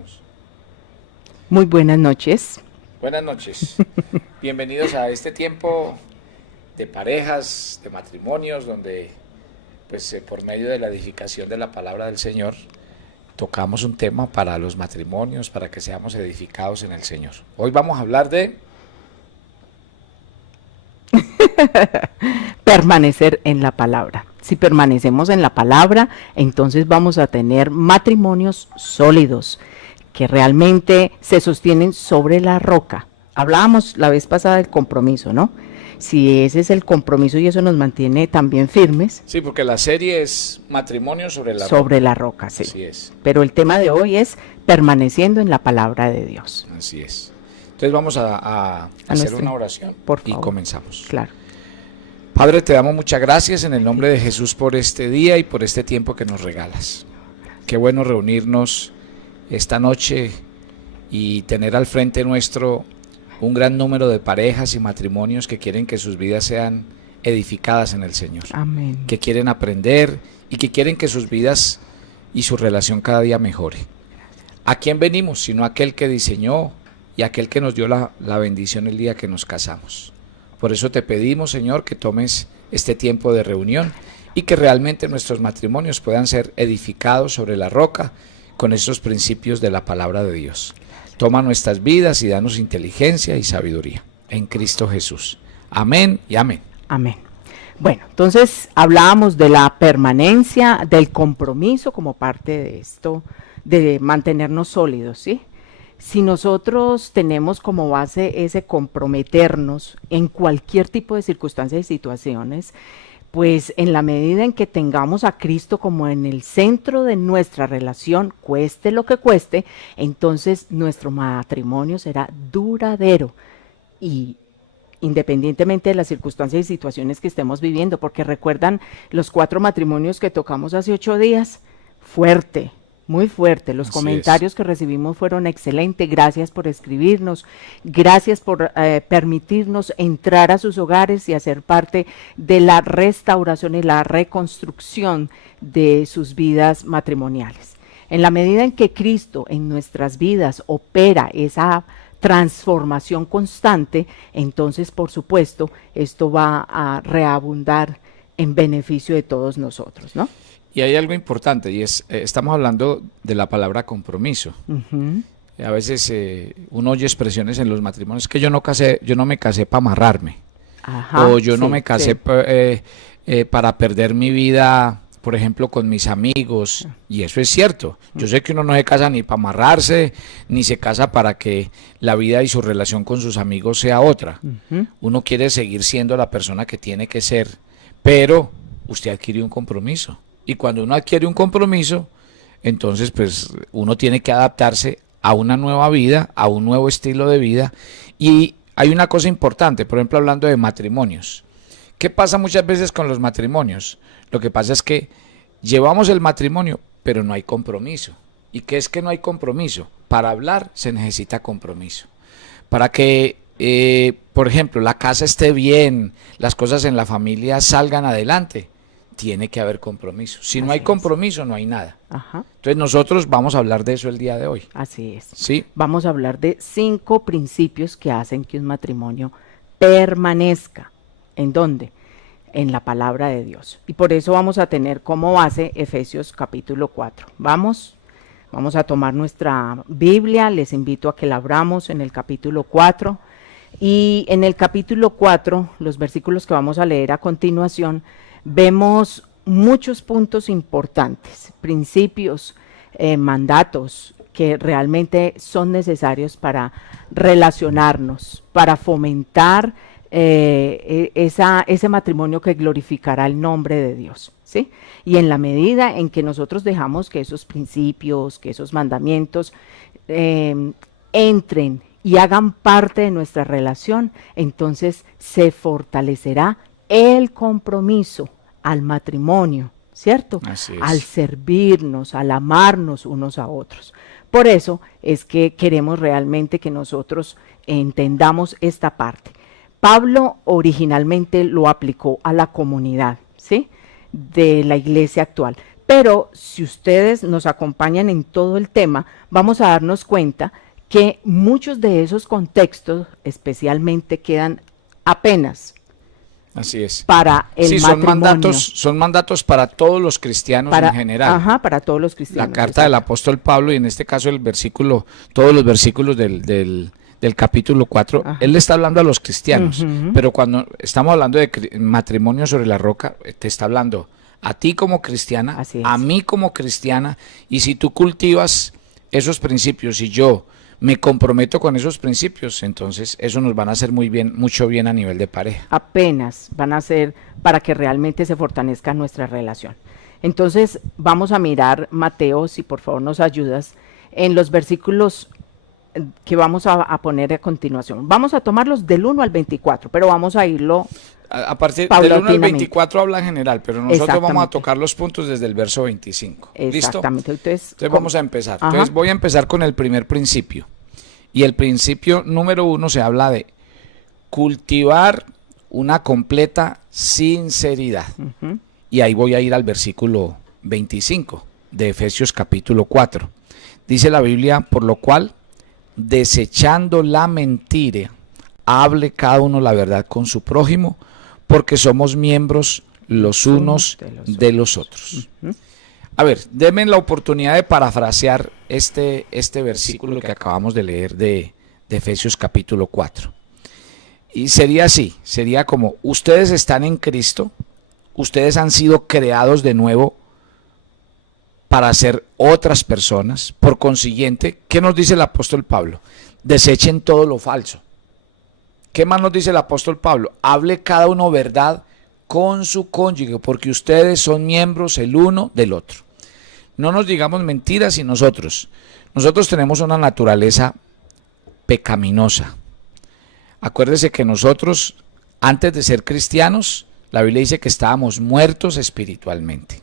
estamos? Muy buenas noches. Buenas noches. Bienvenidos a este tiempo de parejas, de matrimonios, donde pues por medio de la edificación de la palabra del Señor tocamos un tema para los matrimonios, para que seamos edificados en el Señor. Hoy vamos a hablar de permanecer en la palabra. Si permanecemos en la palabra, entonces vamos a tener matrimonios sólidos, que realmente se sostienen sobre la roca. Hablábamos la vez pasada del compromiso, ¿no? Si ese es el compromiso y eso nos mantiene también firmes. Sí, porque la serie es matrimonio sobre la roca. Sobre la roca, sí. Así es. Pero el tema de hoy es permaneciendo en la palabra de Dios. Así es. Entonces vamos a hacer una oración y comenzamos. Claro. Padre, te damos muchas gracias en el nombre de Jesús por este día y por este tiempo que nos regalas. Qué bueno reunirnos esta noche y tener al frente nuestro un gran número de parejas y matrimonios que quieren que sus vidas sean edificadas en el Señor. Amén. Que quieren aprender y que quieren que sus vidas y su relación cada día mejore. ¿A quién venimos? Sino aquel que diseñó y aquel que nos dio la bendición el día que nos casamos. Por eso te pedimos, Señor, que tomes este tiempo de reunión y que realmente nuestros matrimonios puedan ser edificados sobre la roca con estos principios de la palabra de Dios. Toma nuestras vidas y danos inteligencia y sabiduría. En Cristo Jesús. Amén y amén. Amén. Bueno, entonces hablábamos de la permanencia, del compromiso como parte de esto, de mantenernos sólidos, ¿sí? Si nosotros tenemos como base ese comprometernos en cualquier tipo de circunstancias y situaciones, pues en la medida en que tengamos a Cristo como en el centro de nuestra relación, cueste lo que cueste, entonces nuestro matrimonio será duradero y independientemente de las circunstancias y situaciones que estemos viviendo, porque recuerdan los 4 matrimonios que tocamos hace 8 días, fuerte. Muy fuerte, los comentarios que recibimos fueron excelentes, gracias por escribirnos, gracias por permitirnos entrar a sus hogares y hacer parte de la restauración y la reconstrucción de sus vidas matrimoniales. En la medida en que Cristo en nuestras vidas opera esa transformación constante, entonces por supuesto esto va a reabundar en beneficio de todos nosotros, ¿no? Y hay algo importante y es, estamos hablando de la palabra compromiso. A veces uno oye expresiones en los matrimonios que yo no me casé para amarrarme. Ajá, o yo no me casé para perder mi vida, por ejemplo, con mis amigos. Y eso es cierto. Yo sé que uno no se casa ni para amarrarse, ni se casa para que la vida y su relación con sus amigos sea otra. Uno quiere seguir siendo la persona que tiene que ser, pero usted adquirió un compromiso. Y cuando uno adquiere un compromiso, entonces pues uno tiene que adaptarse a una nueva vida, a un nuevo estilo de vida. Y hay una cosa importante, por ejemplo, hablando de matrimonios. ¿Qué pasa muchas veces con los matrimonios? Lo que pasa es que llevamos el matrimonio, pero no hay compromiso. ¿Y qué es que no hay compromiso? Para hablar se necesita compromiso. Para que, por ejemplo, la casa esté bien, las cosas en la familia salgan adelante, tiene que haber compromiso. Si no hay compromiso, no hay nada. Ajá. Entonces nosotros vamos a hablar de eso el día de hoy. Así es. Sí. Vamos a hablar de 5 principios que hacen que un matrimonio permanezca. ¿En dónde? En la palabra de Dios. Y por eso vamos a tener como base Efesios capítulo 4. Vamos a tomar nuestra Biblia. Les invito a que la abramos en el capítulo 4. Y en el capítulo 4, los versículos que vamos a leer a continuación, vemos muchos puntos importantes, principios, mandatos que realmente son necesarios para relacionarnos, para fomentar ese matrimonio que glorificará el nombre de Dios, ¿sí? Y en la medida en que nosotros dejamos que esos principios, que esos mandamientos entren y hagan parte de nuestra relación, entonces se fortalecerá el compromiso al matrimonio, ¿cierto? Así es. Al servirnos, al amarnos unos a otros. Por eso es que queremos realmente que nosotros entendamos esta parte. Pablo originalmente lo aplicó a la comunidad, ¿sí?, de la iglesia actual, Pero si ustedes nos acompañan en todo el tema, vamos a darnos cuenta que muchos de esos contextos especialmente quedan apenas Así es. para el Sí, matrimonio. son mandatos para todos los cristianos en general. Ajá, para todos los cristianos. La carta del apóstol Pablo, y en este caso todos los versículos del capítulo 4, Ajá. él le está hablando a los cristianos, Ujú. pero cuando estamos hablando de matrimonio sobre la roca, te está hablando a ti como cristiana, Así es. a mí como cristiana, y si tú cultivas esos principios y yo me comprometo con esos principios, entonces eso nos van a hacer mucho bien a nivel de pareja. Apenas van a ser para que realmente se fortalezca nuestra relación. Entonces vamos a mirar, Mateo, si por favor nos ayudas, en los versículos que vamos a poner a continuación. Vamos a tomarlos del 1 al 24, pero vamos a irlo A partir del 1 al paulatinamente. 24 habla en general, pero nosotros vamos a Exactamente. tocar los puntos desde el verso 25. ¿Listo? Exactamente. Entonces ¿cómo? vamos a empezar. Ajá. Entonces voy a empezar con el primer principio. Y el principio número 1 se habla de cultivar una completa sinceridad. Ujú. Y ahí voy a ir al versículo 25 de Efesios capítulo 4. Dice la Biblia, por lo cual, desechando la mentira, hable cada uno la verdad con su prójimo, porque somos miembros los unos de los otros. Ujú. A ver, denme la oportunidad de parafrasear este versículo que acabamos de leer de Efesios capítulo 4. Y sería así, sería como, ustedes están en Cristo, ustedes han sido creados de nuevo para ser otras personas. Por consiguiente, ¿qué nos dice el apóstol Pablo? Desechen todo lo falso. ¿Qué más nos dice el apóstol Pablo? Hable cada uno verdad con su cónyuge, porque ustedes son miembros el uno del otro. No nos digamos mentiras y nosotros tenemos una naturaleza pecaminosa. Acuérdese que nosotros, antes de ser cristianos, la Biblia dice que estábamos muertos espiritualmente.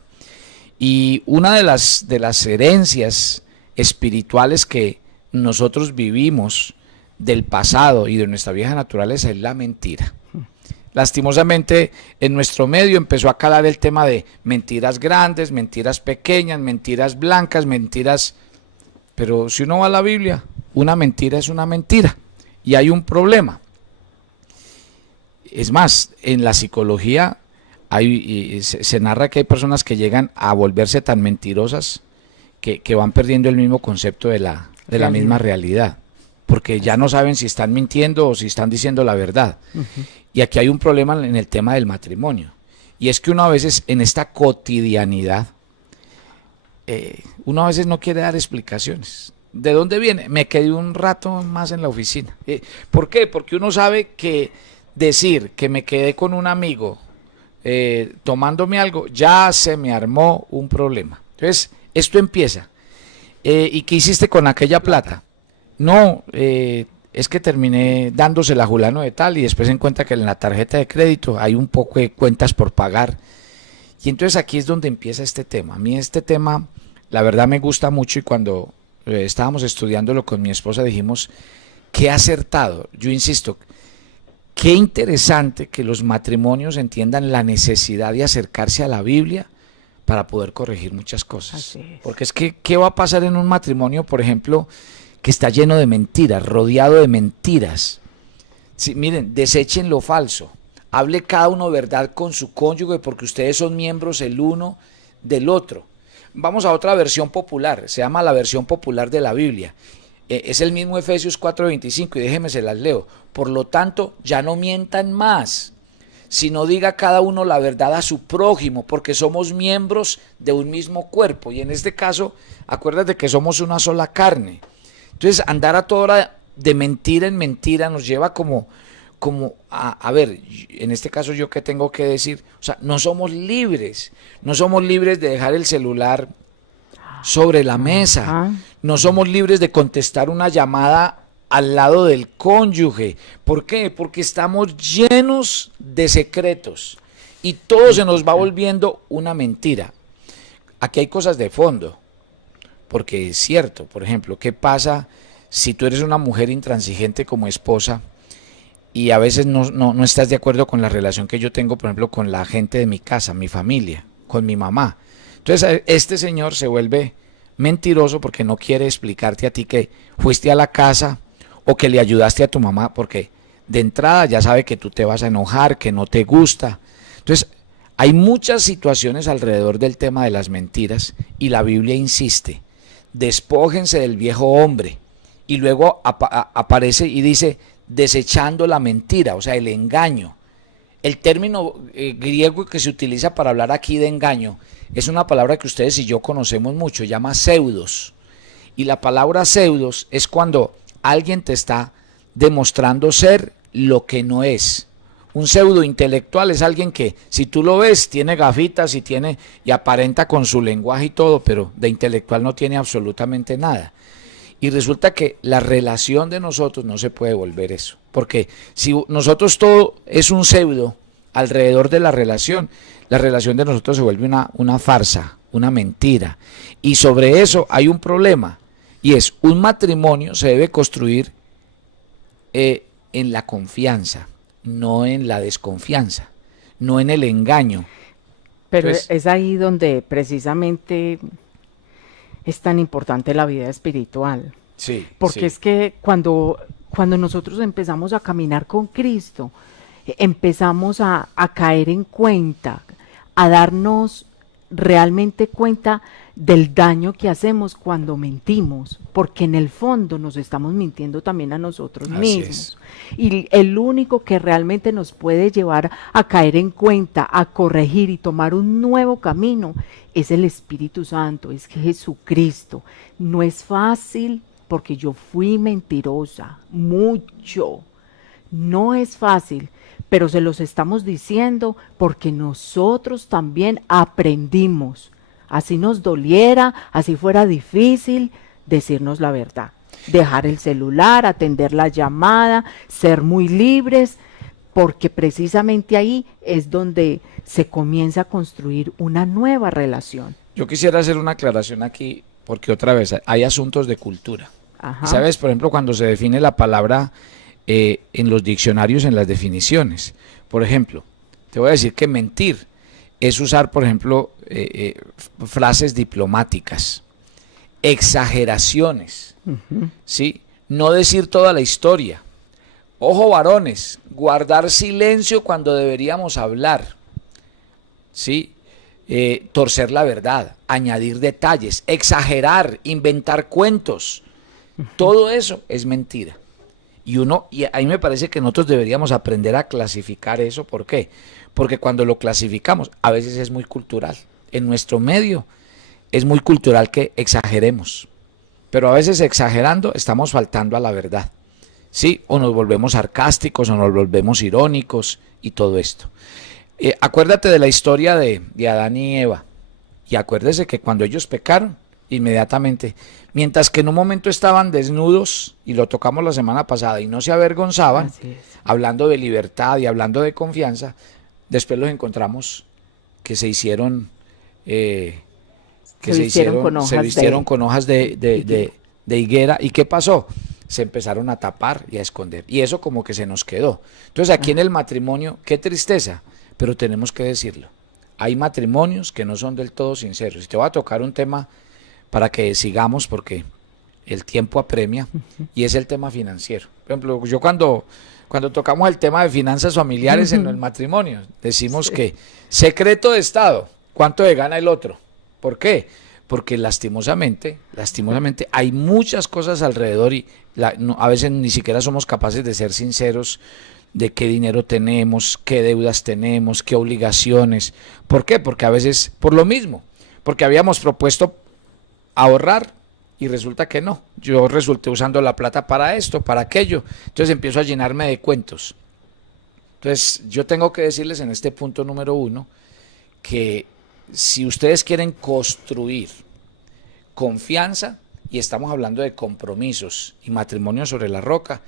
Y una de las herencias espirituales que nosotros vivimos del pasado y de nuestra vieja naturaleza es la mentira. Lastimosamente, en nuestro medio empezó a calar el tema de mentiras grandes, mentiras pequeñas, mentiras blancas, mentiras... Pero si uno va a la Biblia, una mentira es una mentira y hay un problema. Es más, en la psicología se narra que hay personas que llegan a volverse tan mentirosas que van perdiendo el mismo concepto de la misma realidad, porque ya no saben si están mintiendo o si están diciendo la verdad. Ujú. Y aquí hay un problema en el tema del matrimonio, y es que uno a veces en esta cotidianidad, uno a veces no quiere dar explicaciones. ¿De dónde viene? Me quedé un rato más en la oficina. ¿Por qué? Porque uno sabe que decir que me quedé con un amigo tomándome algo, ya se me armó un problema. Entonces, esto empieza. ¿Y qué hiciste con aquella plata? No, es que terminé dándosela a Julano de tal y después se encuentra que en la tarjeta de crédito hay un poco de cuentas por pagar. Y entonces aquí es donde empieza este tema. A mí este tema, la verdad me gusta mucho, y cuando estábamos estudiándolo con mi esposa dijimos, qué acertado. Yo insisto, qué interesante que los matrimonios entiendan la necesidad de acercarse a la Biblia para poder corregir muchas cosas. Así es. Porque es que, ¿qué va a pasar en un matrimonio, por ejemplo, que está lleno de mentiras, rodeado de mentiras? Sí, miren, desechen lo falso. Hable cada uno verdad con su cónyuge, porque ustedes son miembros el uno del otro. Vamos a otra versión popular, se llama la versión popular de la Biblia. Es el mismo Efesios 4:25 y déjenme se las leo. Por lo tanto, ya no mientan más, sino diga cada uno la verdad a su prójimo, porque somos miembros de un mismo cuerpo. Y en este caso, acuérdate que somos una sola carne. Entonces, andar a toda hora de mentira en mentira nos lleva como a ver, en este caso yo qué tengo que decir, o sea, no somos libres de dejar el celular sobre la mesa, Ajá. no somos libres de contestar una llamada al lado del cónyuge. ¿Por qué? Porque estamos llenos de secretos y todo se nos va volviendo una mentira. Aquí hay cosas de fondo, porque es cierto, por ejemplo, ¿qué pasa si tú eres una mujer intransigente como esposa y a veces no estás de acuerdo con la relación que yo tengo, por ejemplo, con la gente de mi casa, mi familia, con mi mamá? Entonces este señor se vuelve mentiroso porque no quiere explicarte a ti que fuiste a la casa o que le ayudaste a tu mamá, porque de entrada ya sabe que tú te vas a enojar, que no te gusta. Entonces, hay muchas situaciones alrededor del tema de las mentiras y la Biblia insiste, despójense del viejo hombre, y luego aparece y dice, desechando la mentira, o sea, el engaño. El término griego que se utiliza para hablar aquí de engaño es una palabra que ustedes y yo conocemos mucho, llama pseudos. Y la palabra pseudos es cuando alguien te está demostrando ser lo que no es. Un pseudo intelectual es alguien que, si tú lo ves, tiene gafitas y aparenta con su lenguaje y todo, pero de intelectual no tiene absolutamente nada. Y resulta que la relación de nosotros no se puede volver eso, porque si nosotros todo es un pseudo alrededor de la relación de nosotros se vuelve una farsa, una mentira. Y sobre eso hay un problema, y es un matrimonio se debe construir en la confianza, no en la desconfianza, no en el engaño. Pero Entonces, es ahí donde precisamente es tan importante la vida espiritual. sí, Porque sí. es que cuando nosotros empezamos a caminar con Cristo, empezamos a caer en cuenta, a darnos realmente cuenta del daño que hacemos cuando mentimos, porque en el fondo nos estamos mintiendo también a nosotros Así mismos. Y el único que realmente nos puede llevar a caer en cuenta, a corregir y tomar un nuevo camino, es el Espíritu Santo, es Jesucristo. No es fácil porque yo fui mentirosa, mucho. No es fácil, pero se los estamos diciendo porque nosotros también aprendimos. Así nos doliera, así fuera difícil, decirnos la verdad. Dejar el celular, atender la llamada, ser muy libres, porque precisamente ahí es donde se comienza a construir una nueva relación. Yo quisiera hacer una aclaración aquí, porque otra vez hay asuntos de cultura. Ajá. ¿Sabes? Por ejemplo, cuando se define la palabra en los diccionarios, en las definiciones. Por ejemplo, te voy a decir que mentir es usar, por ejemplo, frases diplomáticas, exageraciones, ¿sí? No decir toda la historia. Ojo, varones, guardar silencio cuando deberíamos hablar, ¿sí? Torcer la verdad, añadir detalles, exagerar, inventar cuentos. Todo eso es mentira. Y ahí me parece que nosotros deberíamos aprender a clasificar eso. ¿Por qué? Porque cuando lo clasificamos, a veces es muy cultural. En nuestro medio es muy cultural que exageremos. Pero a veces exagerando estamos faltando a la verdad. ¿Sí? O nos volvemos sarcásticos o nos volvemos irónicos y todo esto. Acuérdate de la historia de Adán y Eva. Y acuérdese que cuando ellos pecaron, inmediatamente, mientras que en un momento estaban desnudos, y lo tocamos la semana pasada, y no se avergonzaban, hablando de libertad y hablando de confianza, después los encontramos que se hicieron se vistieron con hojas de higuera. ¿Y qué pasó? Se empezaron a tapar y a esconder, y eso como que se nos quedó. Entonces aquí en el matrimonio, qué tristeza, pero tenemos que decirlo, hay matrimonios que no son del todo sinceros. Y te voy a tocar un tema para que sigamos, porque el tiempo apremia, y es el tema financiero. Por ejemplo, yo cuando tocamos el tema de finanzas familiares en el matrimonio, decimos que secreto de Estado, ¿cuánto le gana el otro? ¿Por qué? Porque lastimosamente hay muchas cosas alrededor y a veces ni siquiera somos capaces de ser sinceros de qué dinero tenemos, qué deudas tenemos, qué obligaciones. ¿Por qué? Porque a veces, por lo mismo, porque habíamos propuesto ahorrar y resulta que no. Yo resulté usando la plata para esto, para aquello. Entonces empiezo a llenarme de cuentos. Entonces yo tengo que decirles en este punto número 1 que si ustedes quieren construir confianza, y estamos hablando de compromisos y matrimonio sobre la roca,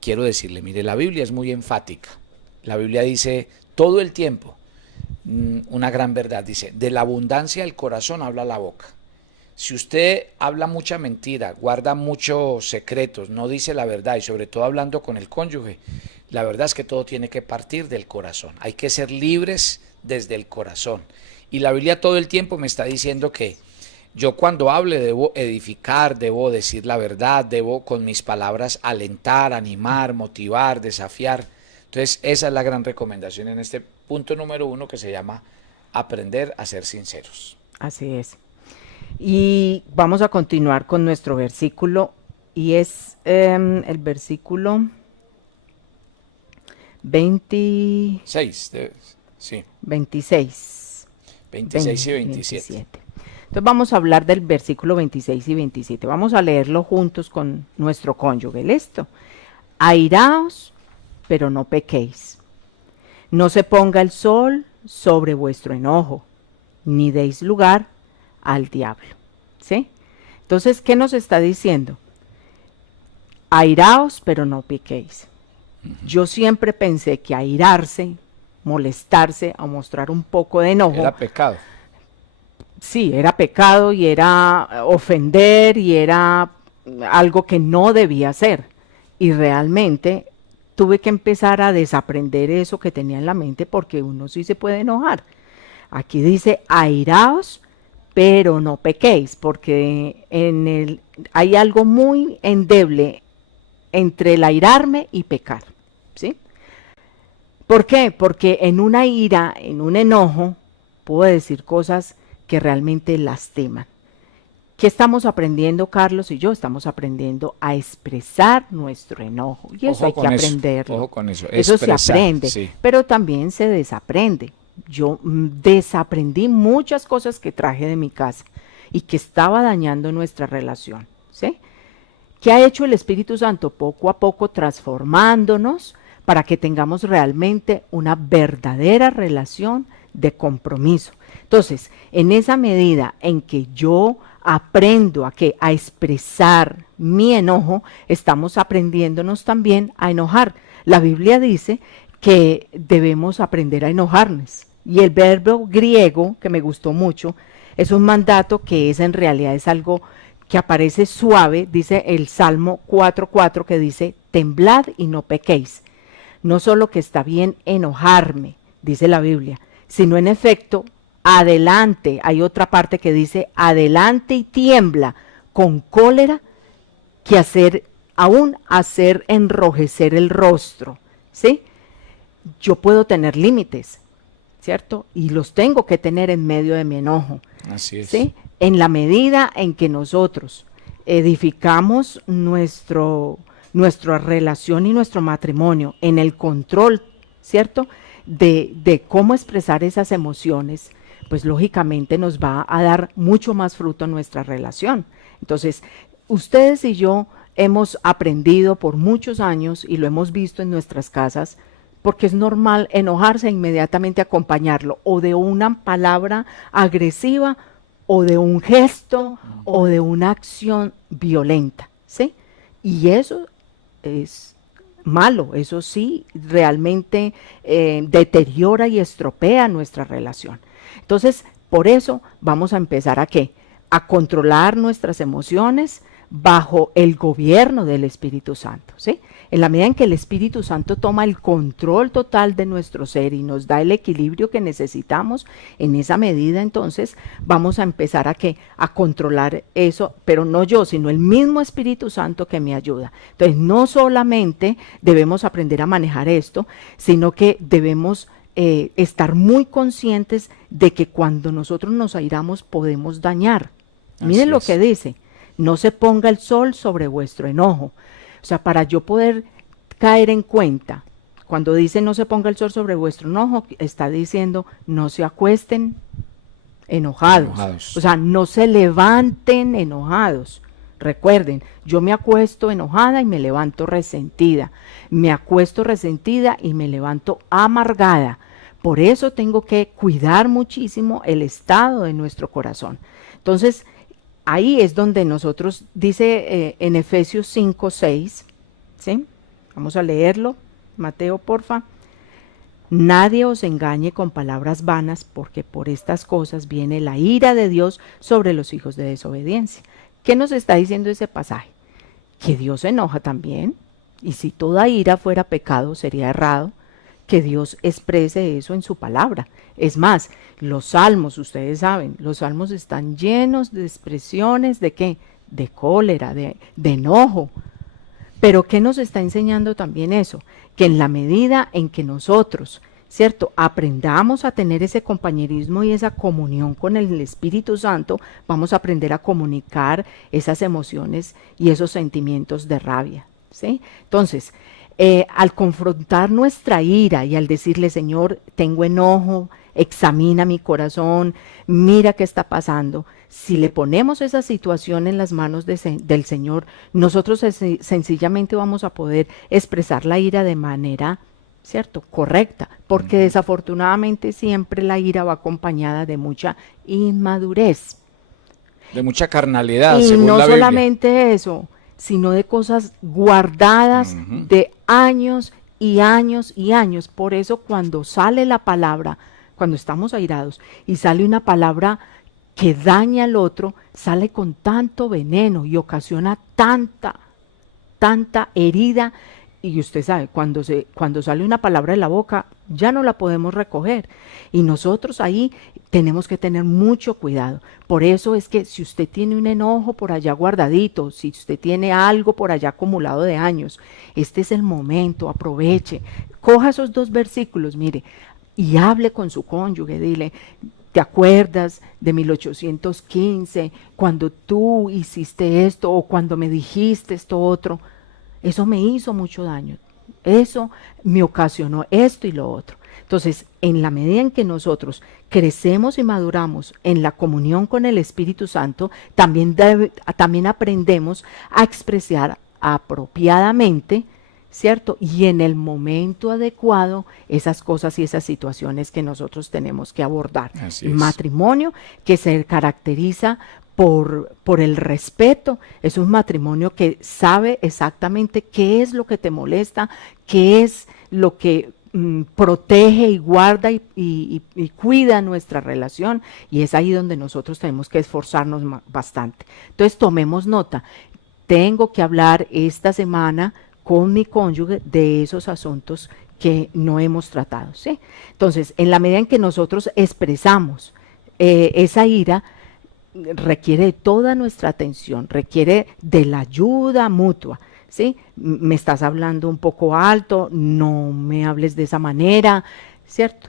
quiero decirle, mire, la Biblia es muy enfática. La Biblia dice todo el tiempo una gran verdad. Dice, de la abundancia del corazón habla la boca. Si usted habla mucha mentira, guarda muchos secretos, no dice la verdad, y sobre todo hablando con el cónyuge, la verdad es que todo tiene que partir del corazón. Hay que ser libres desde el corazón. Y la Biblia todo el tiempo me está diciendo que yo cuando hable debo edificar, debo decir la verdad, debo con mis palabras alentar, animar, motivar, desafiar. Entonces esa es la gran recomendación en este punto número 1 que se llama aprender a ser sinceros. Así es. Y vamos a continuar con nuestro versículo y es el versículo 26 y 27. Entonces vamos a hablar del versículo 26 y 27. Vamos a leerlo juntos con nuestro cónyuge. ¿Listo? Airaos, pero no pequéis. No se ponga el sol sobre vuestro enojo, ni deis lugar al diablo. ¿Sí? Entonces, ¿qué nos está diciendo? Airaos, pero no pequéis. Yo siempre pensé que airarse, molestarse o mostrar un poco de enojo era pecado. Sí, era pecado y era ofender y era algo que no debía hacer. Y realmente tuve que empezar a desaprender eso que tenía en la mente porque uno sí se puede enojar. Aquí dice airaos, pero no pequéis, porque hay algo muy endeble entre el airarme y pecar, ¿sí? ¿Por qué? Porque en una ira, en un enojo, puedo decir cosas que realmente lastiman. ¿Qué estamos aprendiendo, Carlos y yo? Estamos aprendiendo a expresar nuestro enojo. Y eso hay que aprenderlo. Ojo con eso. Eso se aprende, sí. pero también se desaprende. Yo desaprendí muchas cosas que traje de mi casa y que estaba dañando nuestra relación, ¿sí? ¿Qué ha hecho el Espíritu Santo? Poco a poco transformándonos para que tengamos realmente una verdadera relación de compromiso. Entonces, en esa medida en que yo aprendo a expresar mi enojo, estamos aprendiéndonos también a enojar. La Biblia dice que debemos aprender a enojarnos. Y el verbo griego, que me gustó mucho, es un mandato que en realidad es algo que aparece suave, dice el Salmo 4:4, que dice, temblad y no pequéis. No solo que está bien enojarme, dice la Biblia, sino en efecto, adelante, hay otra parte que dice, adelante y tiembla con cólera, que aún hacer enrojecer el rostro, ¿sí? Yo puedo tener límites, ¿cierto? Y los tengo que tener en medio de mi enojo. Así es. ¿Sí? En la medida en que nosotros edificamos nuestra relación y nuestro matrimonio en el control, ¿cierto? De cómo expresar esas emociones, pues lógicamente nos va a dar mucho más fruto en nuestra relación. Entonces, ustedes y yo hemos aprendido por muchos años y lo hemos visto en nuestras casas, porque es normal enojarse e inmediatamente acompañarlo o de una palabra agresiva o de un gesto o de una acción violenta, ¿sí? Y eso es malo, eso sí realmente deteriora y estropea nuestra relación. Entonces, por eso vamos a empezar a controlar nuestras emociones bajo el gobierno del Espíritu Santo, ¿sí? En la medida en que el Espíritu Santo toma el control total de nuestro ser y nos da el equilibrio que necesitamos, en esa medida entonces vamos a empezar a controlar eso, pero no yo, sino el mismo Espíritu Santo que me ayuda. Entonces, no solamente debemos aprender a manejar esto, sino que debemos estar muy conscientes de que cuando nosotros nos airamos podemos dañar. Miren lo que dice. No se ponga el sol sobre vuestro enojo. O sea, para yo poder caer en cuenta, cuando dice no se ponga el sol sobre vuestro enojo, está diciendo no se acuesten enojados. O sea, no se levanten enojados. Recuerden, yo me acuesto enojada y me levanto resentida. Me acuesto resentida y me levanto amargada. Por eso tengo que cuidar muchísimo el estado de nuestro corazón. Entonces, ahí es donde nosotros, dice en Efesios 5:6, ¿sí? Vamos a leerlo, Mateo, porfa. Nadie os engañe con palabras vanas, porque por estas cosas viene la ira de Dios sobre los hijos de desobediencia. ¿Qué nos está diciendo ese pasaje? Que Dios se enoja también, y si toda ira fuera pecado, sería errado, que Dios exprese eso en su palabra. Es más, los salmos, ustedes saben, los salmos están llenos de expresiones de ¿qué? De cólera, de enojo. Pero ¿qué nos está enseñando también eso? Que en la medida en que nosotros, ¿cierto?, aprendamos a tener ese compañerismo y esa comunión con el Espíritu Santo, vamos a aprender a comunicar esas emociones y esos sentimientos de rabia, ¿sí? Entonces, al confrontar nuestra ira y al decirle, Señor, tengo enojo, examina mi corazón, mira qué está pasando. Si le ponemos esa situación en las manos del Señor, nosotros sencillamente vamos a poder expresar la ira de manera, ¿cierto?, correcta, porque desafortunadamente siempre la ira va acompañada de mucha inmadurez. De mucha carnalidad, Y según no la Biblia. solamente eso, sino de cosas guardadas de años y años y años. Por eso cuando sale la palabra, cuando estamos airados y sale una palabra que daña al otro, sale con tanto veneno y ocasiona tanta herida. Y usted sabe, cuando sale una palabra de la boca, ya no la podemos recoger. Y nosotros ahí tenemos que tener mucho cuidado. Por eso es que si usted tiene un enojo por allá guardadito, si usted tiene algo por allá acumulado de años, este es el momento, aproveche. Coja esos 2 versículos, mire, y hable con su cónyuge, dile, ¿te acuerdas de 1815, cuando tú hiciste esto o cuando me dijiste esto otro? Eso me hizo mucho daño, eso me ocasionó esto y lo otro. Entonces, en la medida en que nosotros crecemos y maduramos en la comunión con el Espíritu Santo, también aprendemos a expresar apropiadamente, ¿cierto? Y en el momento adecuado esas cosas y esas situaciones que nosotros tenemos que abordar. El matrimonio que se caracteriza por el respeto, es un matrimonio que sabe exactamente qué es lo que te molesta, qué es lo que protege y guarda y cuida nuestra relación, y es ahí donde nosotros tenemos que esforzarnos bastante. Entonces tomemos nota, tengo que hablar esta semana con mi cónyuge de esos asuntos que no hemos tratado, ¿sí? Entonces, en la medida en que nosotros expresamos esa ira, requiere de toda nuestra atención, requiere de la ayuda mutua, ¿sí? Me estás hablando un poco alto, no me hables de esa manera, ¿cierto?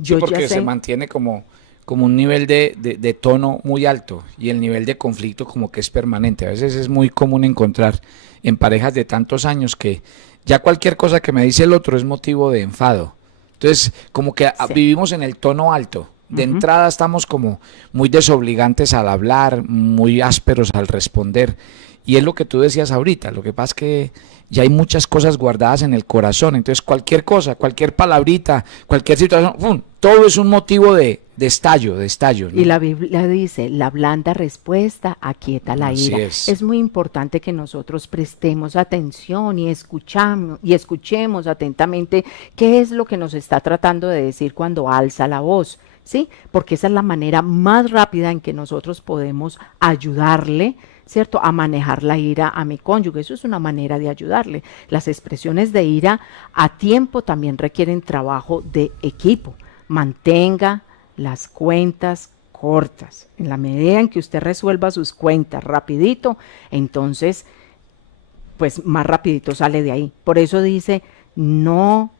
Sí, porque se mantiene como un nivel de tono muy alto y el nivel de conflicto como que es permanente. A veces es muy común encontrar en parejas de tantos años que ya cualquier cosa que me dice el otro es motivo de enfado. Entonces, como que vivimos en el tono alto. De entrada estamos como muy desobligantes al hablar, muy ásperos al responder. Y es lo que tú decías ahorita, lo que pasa es que ya hay muchas cosas guardadas en el corazón. Entonces cualquier cosa, cualquier palabrita, cualquier situación, ¡pum!, todo es un motivo de estallo, ¿no? Y la Biblia dice, la blanda respuesta aquieta la ira. Es muy importante que nosotros prestemos atención y escuchemos atentamente qué es lo que nos está tratando de decir cuando alza la voz, ¿sí? Porque esa es la manera más rápida en que nosotros podemos ayudarle, ¿cierto?, a manejar la ira a mi cónyuge. Eso es una manera de ayudarle. Las expresiones de ira a tiempo también requieren trabajo de equipo. Mantenga las cuentas cortas. En la medida en que usted resuelva sus cuentas rapidito, entonces, pues más rapidito sale de ahí. Por eso dice, no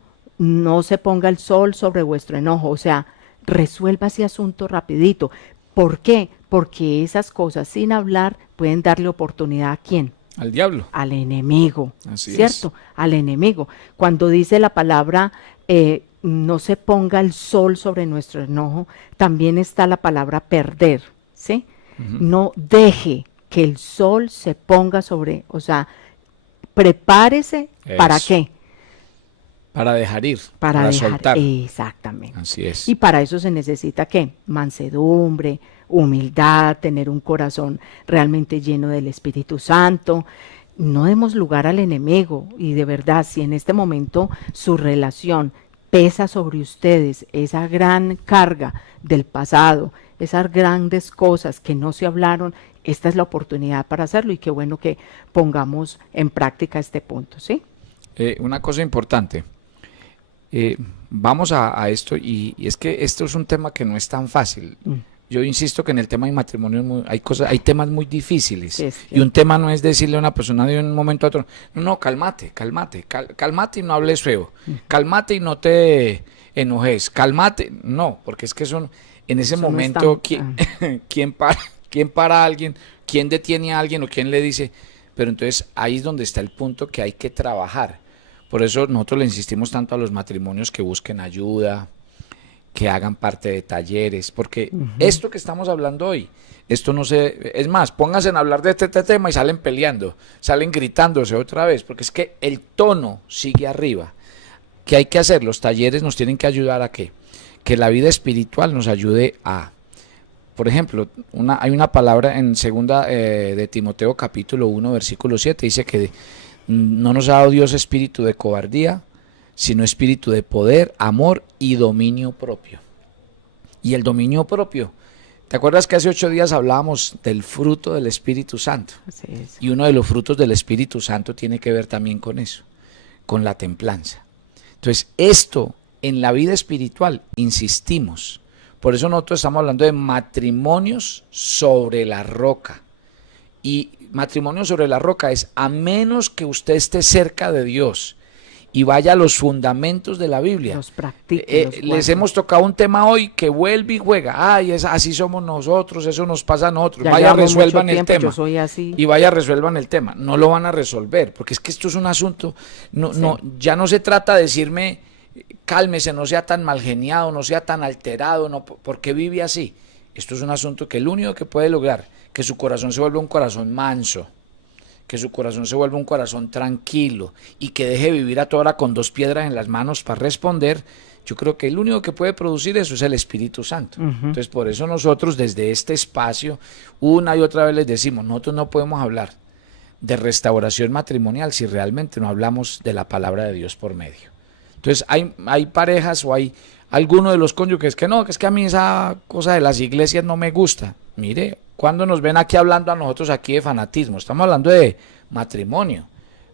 se ponga el sol sobre vuestro enojo. O sea, resuelva ese asunto rapidito. ¿Por qué? Porque esas cosas sin hablar pueden darle oportunidad ¿a quién? Al diablo. Al enemigo, Así ¿cierto? Al enemigo. Cuando dice la palabra, no se ponga el sol sobre nuestro enojo, también está la palabra perder, ¿sí? No deje que el sol se ponga sobre, o sea, prepárese, ¿para qué? Para dejar ir, para soltar. Exactamente. Así es. Y para eso se necesita ¿qué? Mansedumbre, humildad, tener un corazón realmente lleno del Espíritu Santo. No demos lugar al enemigo, y de verdad, si en este momento su relación pesa sobre ustedes esa gran carga del pasado, esas grandes cosas que no se hablaron, esta es la oportunidad para hacerlo, y qué bueno que pongamos en práctica este punto, ¿sí? Una cosa importante, vamos a esto y es que esto es un tema que no es tan fácil. Yo insisto que en el tema de matrimonio hay temas muy difíciles, Sí, y un tema no es decirle a una persona de un momento a otro, no, cálmate, cálmate y no hables feo, cálmate y no te enojes, cálmate, no, porque es que son, en ese Eso no es momento, tan- ¿quién para a alguien? ¿Quién detiene a alguien o quién le dice? Pero entonces ahí es donde está el punto que hay que trabajar. Por eso nosotros le insistimos tanto a los matrimonios que busquen ayuda, que hagan parte de talleres, porque esto que estamos hablando hoy, esto no se, es más, pónganse en hablar de este tema y salen peleando, salen gritándose otra vez, porque es que el tono sigue arriba. ¿Qué hay que hacer? Los talleres nos tienen que ayudar a qué? Que la vida espiritual nos ayude a, por ejemplo, hay una palabra en segunda de Timoteo capítulo 1 versículo 7, dice que no nos ha dado Dios espíritu de cobardía, sino espíritu de poder, amor y dominio propio. Y el dominio propio, ¿te acuerdas que hace 8 días hablábamos del fruto del Espíritu Santo? Así es. Y uno de los frutos del Espíritu Santo tiene que ver también con eso, con la templanza. Entonces, esto en la vida espiritual, insistimos, por eso nosotros estamos hablando de matrimonios sobre la roca. Y matrimonio sobre la roca es, a menos que usted esté cerca de Dios y vaya a los fundamentos de la Biblia. Los practique, los Les guarde. hemos tocado un tema hoy que vuelve y juega. Ay, así somos nosotros, eso nos pasa a nosotros. Ya Vaya, llevamos mucho resuelvan el tiempo, tema. yo soy así. Y vaya, resuelvan el tema. No lo van a resolver, porque es que esto es un asunto, Sí. ya no se trata de decirme, cálmese, no sea tan mal geniado, no sea tan alterado, no, porque vive así. Esto es un asunto que el único que puede lograr que su corazón se vuelva un corazón manso, que su corazón se vuelva un corazón tranquilo y que deje vivir a toda hora con 2 piedras en las manos para responder. Yo creo que el único que puede producir eso es el Espíritu Santo. Entonces, por eso nosotros desde este espacio una y otra vez les decimos, nosotros no podemos hablar de restauración matrimonial si realmente no hablamos de la palabra de Dios por medio. Entonces, hay parejas o hay alguno de los cónyuges que no, que es que a mí esa cosa de las iglesias no me gusta. Mire, cuando nos ven aquí hablando a nosotros aquí de fanatismo, estamos hablando de matrimonio,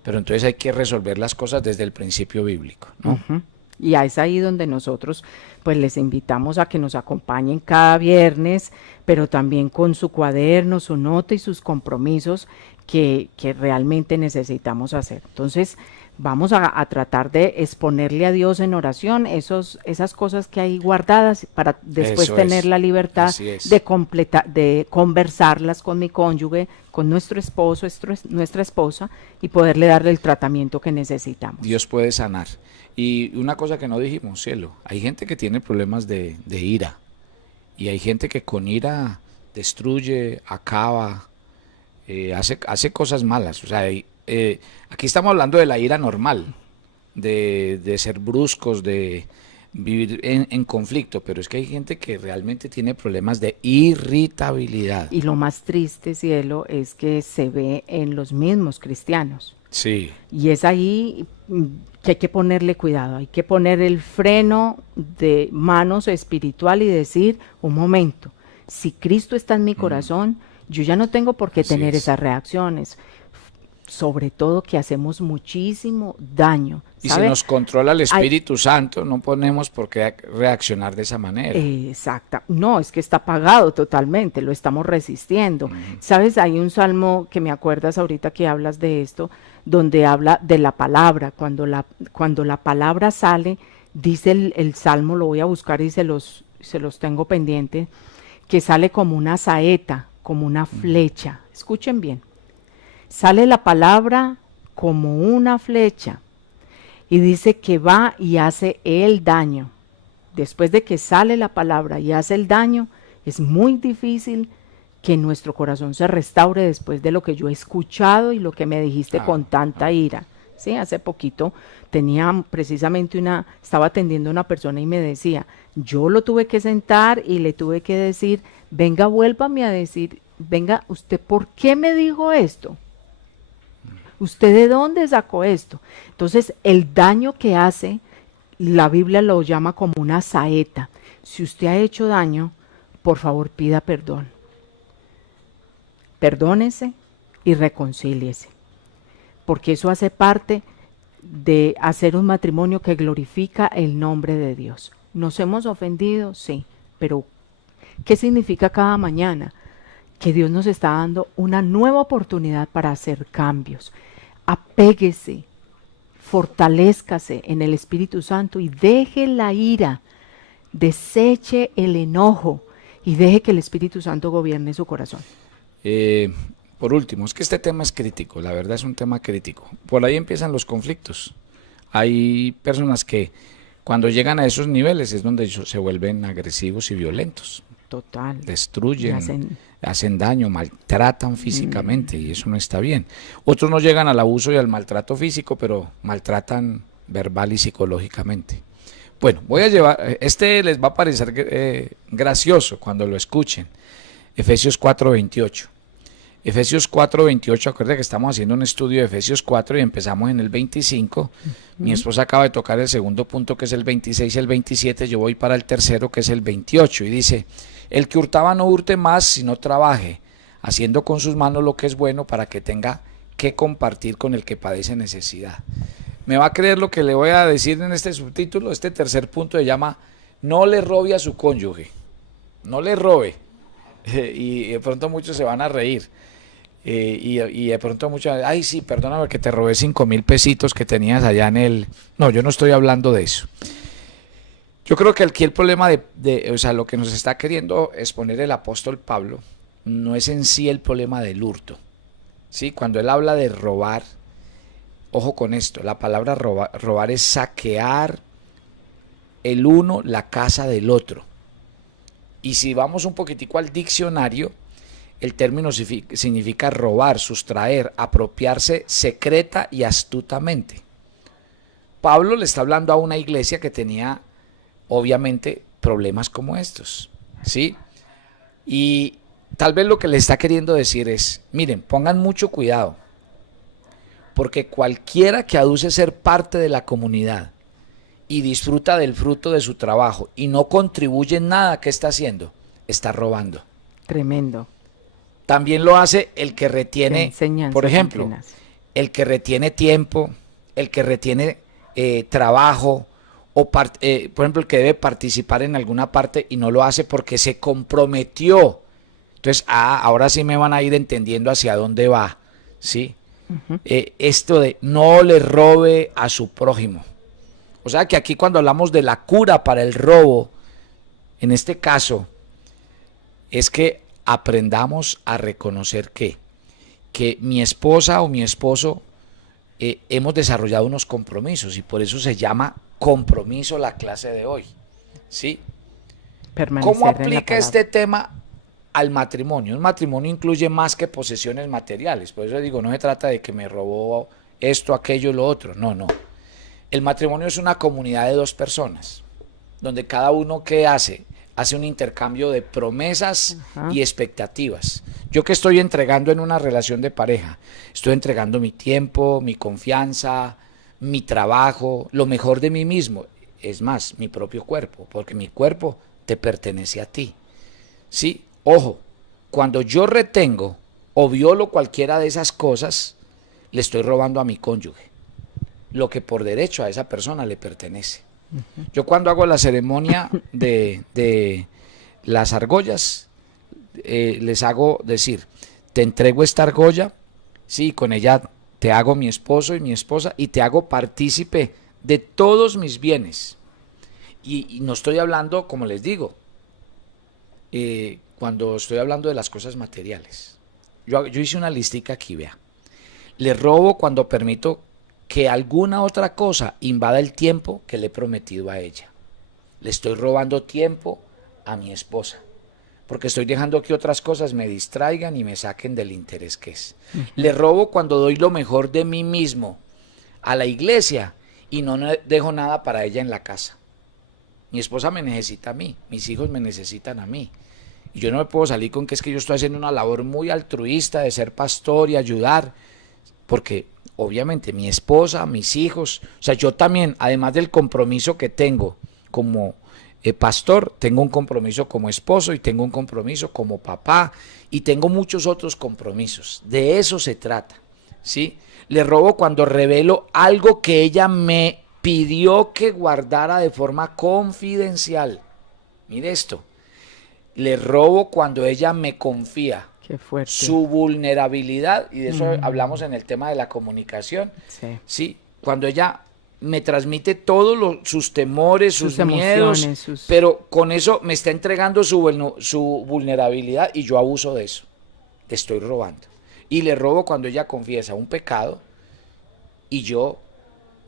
pero entonces hay que resolver las cosas desde el principio bíblico, ¿no? Ujú. Y es ahí donde nosotros pues les invitamos a que nos acompañen cada viernes, pero también con su cuaderno, su nota y sus compromisos que realmente necesitamos hacer. Entonces vamos a tratar de exponerle a Dios en oración esas cosas que hay guardadas para después Eso tener es, la libertad así es. de conversarlas con mi cónyuge, con nuestro esposo, nuestra esposa, y poderle darle el tratamiento que necesitamos. Dios puede sanar. Y una cosa que no dijimos, cielo, hay gente que tiene problemas de ira, y hay gente que con ira destruye, acaba, hace cosas malas. O sea, aquí estamos hablando de la ira normal, de ser bruscos, de vivir en conflicto, pero es que hay gente que realmente tiene problemas de irritabilidad. Y lo más triste, cielo, es que se ve en los mismos cristianos. Sí, Y es ahí que hay que ponerle cuidado, hay que poner el freno de manos espiritual y decir, un momento, si Cristo está en mi corazón, yo ya no tengo por qué Así tener es. esas reacciones. Sobre todo que hacemos muchísimo daño. y si ¿sabe? nos controla el Hay- Espíritu Santo, no ponemos por qué reaccionar de esa manera. Exacta. No, es que está apagado totalmente, lo estamos resistiendo. ¿Sabes? Hay un salmo que me acuerdas ahorita que hablas de esto, donde habla de la palabra. Cuando la palabra sale, dice el salmo, lo voy a buscar y se los tengo pendiente, que sale como una saeta, como una flecha. Escuchen bien. Sale la palabra como una flecha y dice que va y hace el daño. Después de que sale la palabra y hace el daño, es muy difícil que nuestro corazón se restaure después de lo que yo he escuchado y lo que me dijiste con tanta ira. Sí, hace poquito estaba atendiendo a una persona y me decía, yo lo tuve que sentar y le tuve que decir, venga, vuélvame a decir, venga, ¿usted por qué me dijo esto? ¿Usted de dónde sacó esto? Entonces, el daño que hace, la Biblia lo llama como una saeta. Si usted ha hecho daño, por favor pida perdón. Perdónese y reconcíliese. Porque eso hace parte de hacer un matrimonio que glorifica el nombre de Dios. ¿Nos hemos ofendido? Sí, pero ¿qué significa cada mañana? Que Dios nos está dando una nueva oportunidad para hacer cambios. Apéguese, fortalézcase en el Espíritu Santo y deje la ira, deseche el enojo y deje que el Espíritu Santo gobierne su corazón. Por último, es que este tema es crítico, la verdad es un tema crítico. Por ahí empiezan los conflictos. Hay personas que cuando llegan a esos niveles es donde se vuelven agresivos y violentos. Total. Destruyen, hacen daño, maltratan físicamente y eso no está bien. Otros no llegan al abuso y al maltrato físico, pero maltratan verbal y psicológicamente. Bueno, voy a llevar, este les va a parecer gracioso cuando lo escuchen. Efesios 4:28. Efesios 4:28, acuérdense que estamos haciendo un estudio de Efesios 4 y empezamos en el 25. Mi esposa acaba de tocar el segundo punto, que es el 26 y el 27. Yo voy para el tercero, que es el 28. Y dice: el que hurtaba no hurte más, sino trabaje, haciendo con sus manos lo que es bueno, para que tenga que compartir con el que padece necesidad. ¿Me va a creer lo que le voy a decir en este subtítulo? Este tercer punto se llama: no le robe a su cónyuge. No le robe. Y de pronto muchos se van a reír. Y de pronto muchos, ay sí, perdóname que te robé 5,000 pesitos que tenías allá en el... No, yo no estoy hablando de eso. Yo creo que aquí el problema o sea, lo que nos está queriendo exponer el apóstol Pablo no es en sí el problema del hurto. ¿Sí? Cuando él habla de robar, ojo con esto, la palabra robar es saquear el uno la casa del otro. Y si vamos un poquitico al diccionario, el término significa robar, sustraer, apropiarse secreta y astutamente. Pablo le está hablando a una iglesia que tenía, obviamente, problemas como estos, ¿sí? Y tal vez lo que le está queriendo decir es: miren, pongan mucho cuidado, porque cualquiera que aduce ser parte de la comunidad y disfruta del fruto de su trabajo y no contribuye en nada que está haciendo, está robando. Tremendo. También lo hace el que retiene, por ejemplo, el que retiene tiempo, el que retiene trabajo, o por ejemplo, el que debe participar en alguna parte y no lo hace porque se comprometió. Entonces, ahora sí me van a ir entendiendo hacia dónde va, ¿sí? Esto de no le robe a su prójimo. O sea que aquí cuando hablamos de la cura para el robo, en este caso, es que aprendamos a reconocer que mi esposa o mi esposo hemos desarrollado unos compromisos y por eso se llama compromiso la clase de hoy, ¿sí? ¿Cómo aplica este tema al matrimonio? Un matrimonio incluye más que posesiones materiales, por eso digo, no se trata de que me robó esto, aquello, lo otro, no. El matrimonio es una comunidad de dos personas, donde cada uno ¿qué hace? Hace un intercambio de promesas y expectativas. Yo que estoy entregando en una relación de pareja, estoy entregando mi tiempo, mi confianza, mi trabajo, lo mejor de mí mismo, es más, mi propio cuerpo, porque mi cuerpo te pertenece a ti. Sí, ojo, cuando yo retengo o violo cualquiera de esas cosas, le estoy robando a mi cónyuge lo que por derecho a esa persona le pertenece. Yo cuando hago la ceremonia de las argollas, les hago decir: te entrego esta argolla, sí, con ella te hago mi esposo y mi esposa y te hago partícipe de todos mis bienes. Y no estoy hablando, como les digo, cuando estoy hablando de las cosas materiales. Yo hice una listica aquí, vea. Le robo cuando permito que alguna otra cosa invada el tiempo que le he prometido a ella. Le estoy robando tiempo a mi esposa, porque estoy dejando que otras cosas me distraigan y me saquen del interés que es. Le robo cuando doy lo mejor de mí mismo a la iglesia y no dejo nada para ella en la casa. Mi esposa me necesita a mí, mis hijos me necesitan a mí. Y yo no me puedo salir con que es que yo estoy haciendo una labor muy altruista de ser pastor y ayudar, porque obviamente mi esposa, mis hijos, o sea, yo también, además del compromiso que tengo como pastor, tengo un compromiso como esposo y tengo un compromiso como papá y tengo muchos otros compromisos. De eso se trata. ¿sí? Le robo cuando revelo algo que ella me pidió que guardara de forma confidencial. Mire esto. Le robo cuando ella me confía Qué fuerte. su vulnerabilidad, y de eso hablamos en el tema de la comunicación. Sí. ¿Sí? Cuando ella me transmite todos sus temores, sus miedos, emociones, pero con eso me está entregando su vulnerabilidad y yo abuso de eso. Le estoy robando. Y le robo cuando ella confiesa un pecado y yo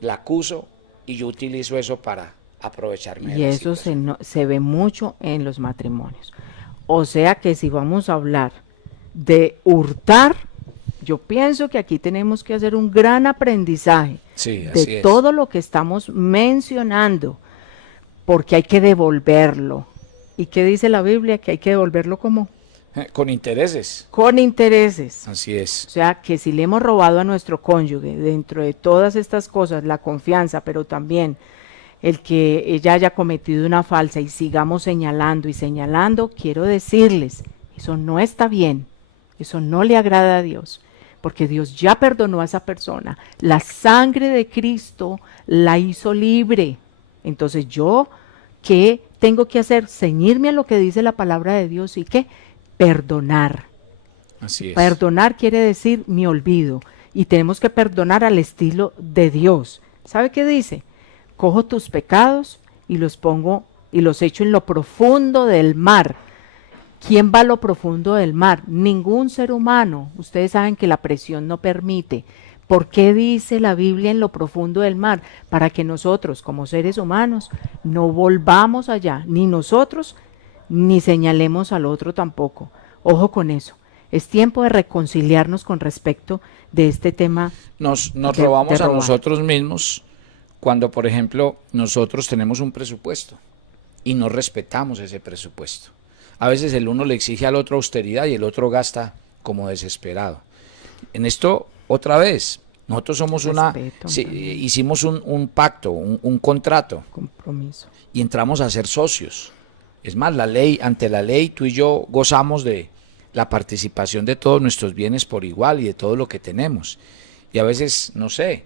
la acuso y yo utilizo eso para aprovecharme de Y la eso situación. se ve mucho en los matrimonios. O sea que si vamos a hablar de hurtar, yo pienso que aquí tenemos que hacer un gran aprendizaje Sí, así de es. todo lo que estamos mencionando, porque hay que devolverlo. ¿Y qué dice la Biblia? Que hay que devolverlo como Con intereses. con intereses. Así es. O sea, que si le hemos robado a nuestro cónyuge, dentro de todas estas cosas, la confianza, pero también el que ella haya cometido una falsa y sigamos señalando y señalando, quiero decirles, eso no está bien, eso no le agrada a Dios, porque Dios ya perdonó a esa persona, la sangre de Cristo la hizo libre. Entonces yo, ¿qué tengo que hacer? Ceñirme a lo que dice la palabra de Dios y ¿qué? Perdonar. Así es. Perdonar quiere decir mi olvido, y tenemos que perdonar al estilo de Dios. ¿Sabe qué dice? Cojo tus pecados y los pongo y los echo en lo profundo del mar. ¿Quién va a lo profundo del mar? Ningún ser humano. Ustedes saben que la presión no permite. ¿Por qué dice la Biblia en lo profundo del mar? Para que nosotros, como seres humanos, no volvamos allá, ni nosotros, ni señalemos al otro tampoco. Ojo con eso. Es tiempo de reconciliarnos con respecto de este tema. Nos de robamos a robar. nosotros mismos cuando, por ejemplo, nosotros tenemos un presupuesto y no respetamos ese presupuesto. A veces el uno le exige al otro austeridad y el otro gasta como desesperado. En esto, otra vez, nosotros somos Respeto sí, también. hicimos un pacto, un contrato, Compromiso. y entramos a ser socios. Es más, ante la ley, tú y yo gozamos de la participación de todos nuestros bienes por igual y de todo lo que tenemos. Y a veces, no sé,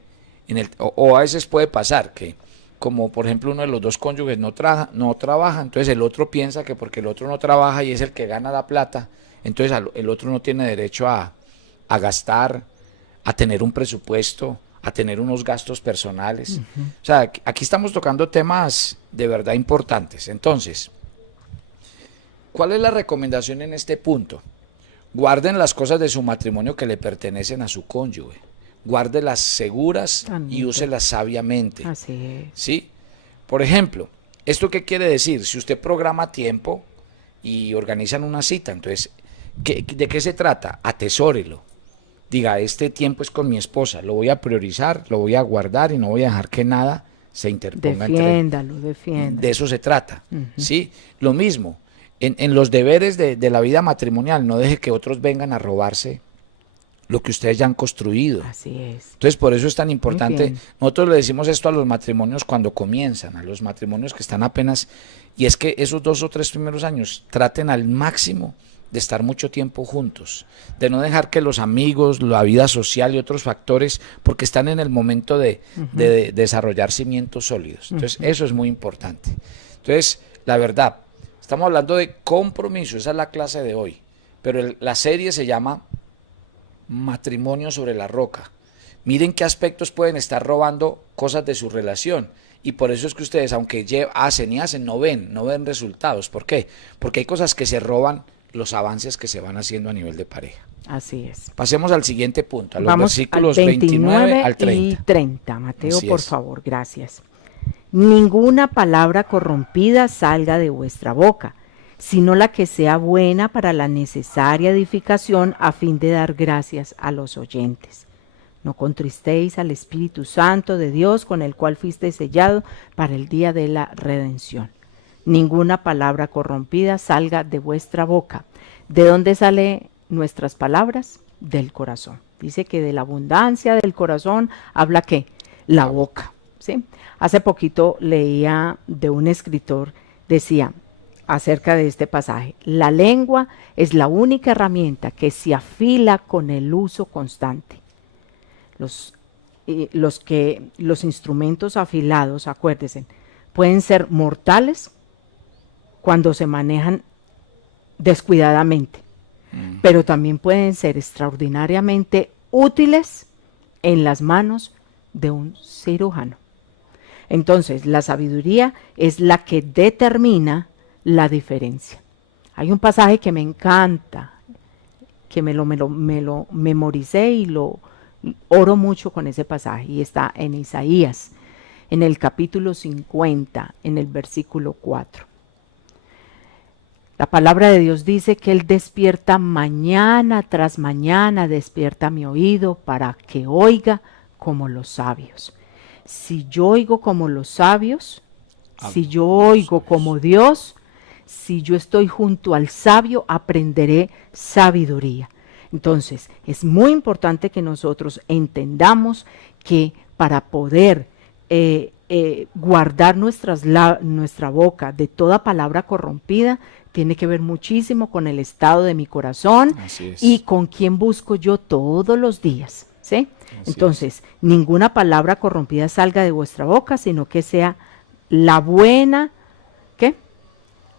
o a veces puede pasar que, como por ejemplo uno de los dos cónyuges no trabaja, entonces el otro piensa que porque el otro no trabaja y es el que gana la plata, entonces el otro no tiene derecho a gastar, a tener un presupuesto, a tener unos gastos personales. O sea, aquí estamos tocando temas de verdad importantes. Entonces, ¿cuál es la recomendación en este punto? Guarden las cosas de su matrimonio que le pertenecen a su cónyuge. Guárdelas seguras y úselas sabiamente. Así es. ¿Sí? Por ejemplo, ¿esto qué quiere decir? Si usted programa tiempo y organizan una cita, entonces, ¿de qué se trata? Atesórelo. Diga, este tiempo es con mi esposa, lo voy a priorizar, lo voy a guardar y no voy a dejar que nada se interponga Defiéndalo. De eso se trata. ¿Sí? Lo mismo, en los deberes de la vida matrimonial, no deje que otros vengan a robarse lo que ustedes ya han construido. Así es. Entonces, por eso es tan importante. bien. Nosotros le decimos esto a los matrimonios cuando comienzan, a los matrimonios que están apenas, y es que esos 2 o 3 primeros años traten al máximo de estar mucho tiempo juntos, de no dejar que los amigos, la vida social y otros factores, porque están en el momento de desarrollar cimientos sólidos. Entonces, eso es muy importante. Entonces, la verdad, estamos hablando de compromiso, esa es la clase de hoy, pero la serie se llama Matrimonio sobre la roca. Miren qué aspectos pueden estar robando cosas de su relación. Y por eso es que ustedes, aunque hacen y hacen, no ven resultados. ¿Por qué? Porque hay cosas que se roban los avances que se van haciendo a nivel de pareja. Así es. Pasemos al siguiente punto, a los Vamos versículos al 29 al 30. y 30. Mateo, Así por es. favor, gracias. Ninguna palabra corrompida salga de vuestra boca, sino la que sea buena para la necesaria edificación a fin de dar gracias a los oyentes. No contristéis al Espíritu Santo de Dios, con el cual fuiste sellado para el día de la redención. Ninguna palabra corrompida salga de vuestra boca. ¿De dónde salen nuestras palabras? Del corazón. Dice que de la abundancia del corazón habla ¿qué? La boca. ¿Sí? Hace poquito leía de un escritor, decía acerca de este pasaje: la lengua es la única herramienta que se afila con el uso constante. Los, los instrumentos afilados, acuérdense, pueden ser mortales cuando se manejan descuidadamente, pero también pueden ser extraordinariamente útiles en las manos de un cirujano. Entonces, la sabiduría es la que determina la diferencia. Hay un pasaje que me encanta, que me lo memoricé y lo oro mucho con ese pasaje, y está en Isaías, en el capítulo 50, en el versículo 4. La palabra de Dios dice que Él despierta mañana tras mañana, despierta mi oído para que oiga como los sabios. Si yo oigo como los sabios, si yo oigo como Dios, si yo estoy junto al sabio, aprenderé sabiduría. Entonces, es muy importante que nosotros entendamos que para poder guardar nuestra boca de toda palabra corrompida, tiene que ver muchísimo con el estado de mi corazón y con quién busco yo todos los días, ¿sí? Entonces, ninguna palabra corrompida salga de vuestra boca, sino que sea la buena, ¿qué?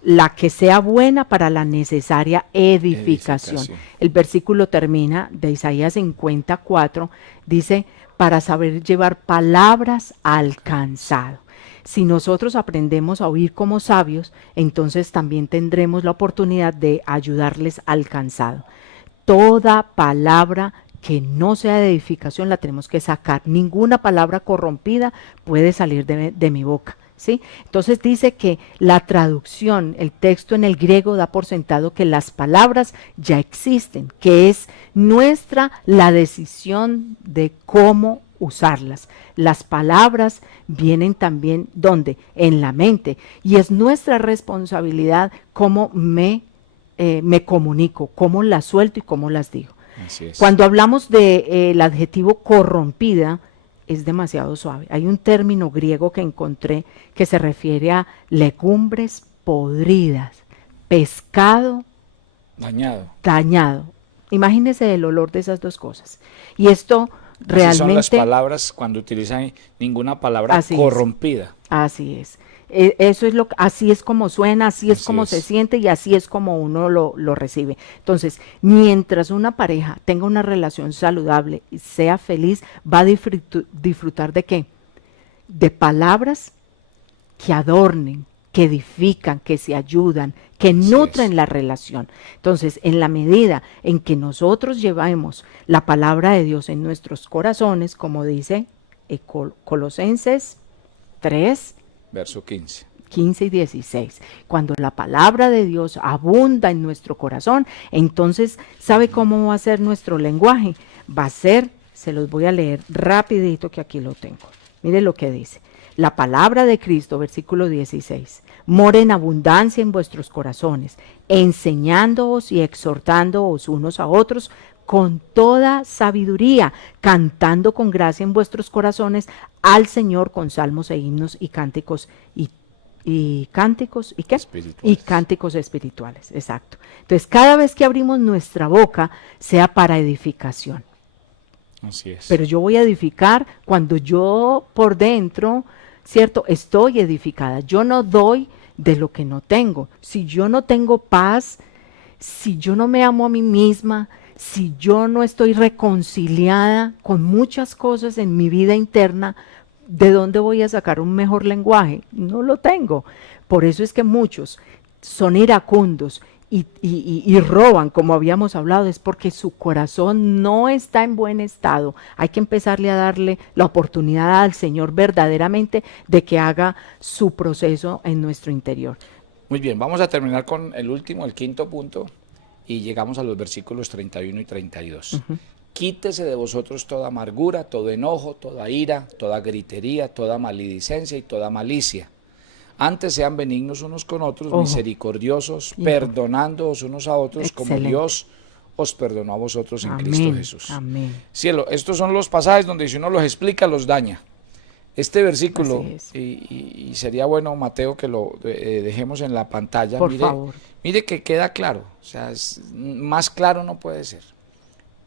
La que sea buena para la necesaria edificación. El versículo termina de Isaías 54, dice, para saber llevar palabras al cansado. Si nosotros aprendemos a oír como sabios, entonces también tendremos la oportunidad de ayudarles al cansado. Toda palabra que no sea de edificación la tenemos que sacar. Ninguna palabra corrompida puede salir de mi boca, ¿sí? Entonces dice que la traducción, el texto en el griego da por sentado que las palabras ya existen, que es nuestra la decisión de cómo usarlas. Las palabras vienen también, ¿dónde? En la mente. Y es nuestra responsabilidad cómo me comunico, cómo las suelto y cómo las digo. Así es. Cuando hablamos del adjetivo corrompida, es demasiado suave. Hay un término griego que encontré que se refiere a legumbres podridas, pescado dañado. Imagínese el olor de esas dos cosas. Y esto realmente... Así son las palabras cuando utilizan ninguna palabra corrompida. Así es. Eso es así es como suena, así es como se siente y así es como uno lo recibe. Entonces, mientras una pareja tenga una relación saludable y sea feliz, va a disfrutar ¿de qué? De palabras que adornen, que edifican, que se ayudan, que nutren la relación. Entonces, en la medida en que nosotros llevamos la palabra de Dios en nuestros corazones, como dice Colosenses 3, verso 15 y 16. Cuando la palabra de Dios abunda en nuestro corazón, entonces, ¿sabe cómo va a ser nuestro lenguaje? Va a ser, se los voy a leer rapidito que aquí lo tengo. Mire lo que dice. La palabra de Cristo, versículo 16, mora en abundancia en vuestros corazones, enseñándoos y exhortándoos unos a otros con toda sabiduría, cantando con gracia en vuestros corazones al Señor con salmos e himnos y cánticos y cánticos espirituales, exacto. Entonces, cada vez que abrimos nuestra boca, sea para edificación. Así es. Pero yo voy a edificar cuando yo por dentro, ¿cierto? Estoy edificada. Yo no doy de lo que no tengo. Si yo no tengo paz, si yo no me amo a mí misma, si yo no estoy reconciliada con muchas cosas en mi vida interna, ¿de dónde voy a sacar un mejor lenguaje? No lo tengo. Por eso es que muchos son iracundos y roban, como habíamos hablado, es porque su corazón no está en buen estado. Hay que empezarle a darle la oportunidad al Señor verdaderamente de que haga su proceso en nuestro interior. Muy bien, vamos a terminar con el quinto punto, y llegamos a los versículos 31 y 32. Quítese de vosotros toda amargura, todo enojo, toda ira, toda gritería, toda maledicencia y toda malicia. Antes sean benignos unos con otros, misericordiosos, perdonándoos unos a otros, como Dios os perdonó a vosotros en Cristo Jesús. Amén. Cielo, estos son los pasajes donde si uno los explica, los daña. Este versículo, y sería bueno, Mateo, que lo dejemos en la pantalla. Por favor. Mire que queda claro, o sea, más claro no puede ser.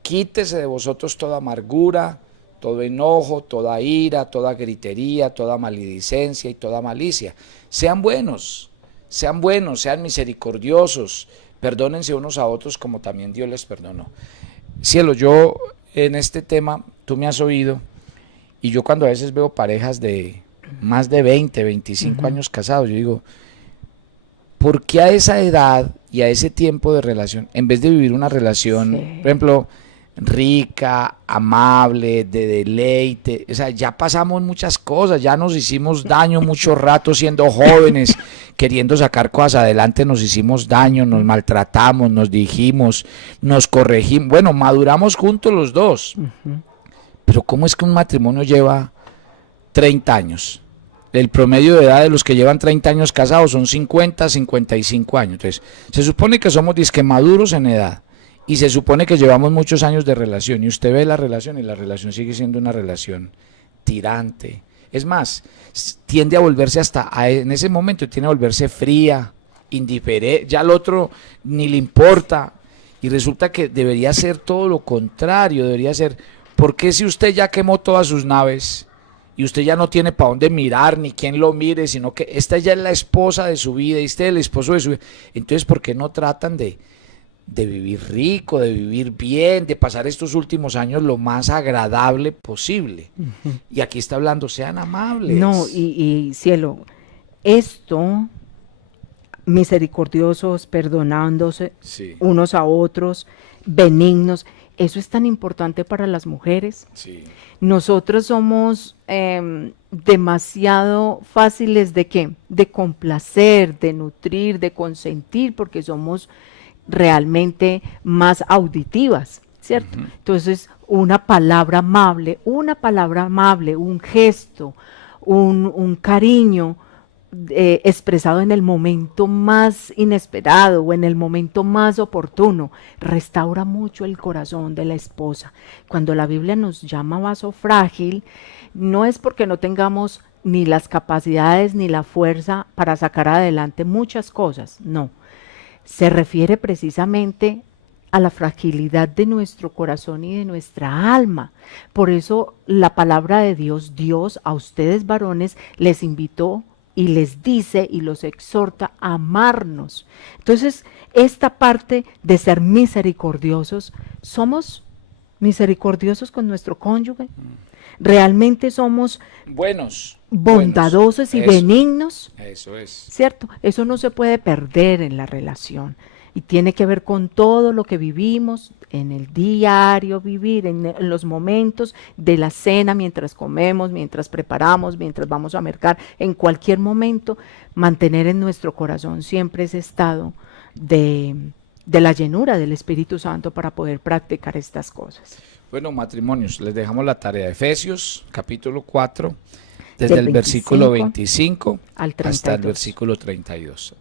Quítese de vosotros toda amargura, todo enojo, toda ira, toda gritería, toda maledicencia y toda malicia. Sean buenos, sean misericordiosos, perdónense unos a otros como también Dios les perdonó. Cielo, yo en este tema, tú me has oído, y yo cuando a veces veo parejas de más de 20, 25 años casados, yo digo, ¿por qué a esa edad y a ese tiempo de relación, en vez de vivir una relación, por ejemplo, rica, amable, de deleite, o sea, ya pasamos muchas cosas, ya nos hicimos daño mucho rato siendo jóvenes, queriendo sacar cosas adelante, nos hicimos daño, nos maltratamos, nos dijimos, nos corregimos, bueno, maduramos juntos los dos, pero ¿cómo es que un matrimonio lleva 30 años? El promedio de edad de los que llevan 30 años casados son 50, 55 años. Entonces, se supone que somos disque maduros en edad y se supone que llevamos muchos años de relación y usted ve la relación y la relación sigue siendo una relación tirante. Es más, tiende a volverse en ese momento tiende a volverse fría, indiferente, ya al otro ni le importa y resulta que debería ser todo lo contrario, debería ser, ¿por qué si usted ya quemó todas sus naves y usted ya no tiene para dónde mirar ni quién lo mire, sino que esta ya es la esposa de su vida y usted es el esposo de su vida? Entonces, ¿por qué no tratan de vivir rico, de vivir bien, de pasar estos últimos años lo más agradable posible? Y aquí está hablando, sean amables. No, y cielo, esto, misericordiosos, perdonándose unos a otros, benignos, eso es tan importante para las mujeres. Sí. Nosotros somos demasiado fáciles de ¿qué? De complacer, de nutrir, de consentir, porque somos realmente más auditivas, ¿cierto? Entonces, una palabra amable, un gesto, un cariño expresado en el momento más inesperado o en el momento más oportuno, restaura mucho el corazón de la esposa. Cuando la Biblia nos llama vaso frágil, no es porque no tengamos ni las capacidades ni la fuerza para sacar adelante muchas cosas, no. Se refiere precisamente a la fragilidad de nuestro corazón y de nuestra alma. Por eso la palabra de Dios a ustedes varones les invitó y les dice y los exhorta a amarnos. Entonces, esta parte de ser misericordiosos, ¿somos misericordiosos con nuestro cónyuge? ¿Realmente somos bondadosos y benignos? Eso es. ¿Cierto? Eso no se puede perder en la relación. Y tiene que ver con todo lo que vivimos en el diario vivir, en los momentos de la cena, mientras comemos, mientras preparamos, mientras vamos a mercar, en cualquier momento, mantener en nuestro corazón siempre ese estado de la llenura del Espíritu Santo para poder practicar estas cosas. Bueno, matrimonios, les dejamos la tarea de Efesios, capítulo 4, desde el versículo 25 hasta el versículo 32.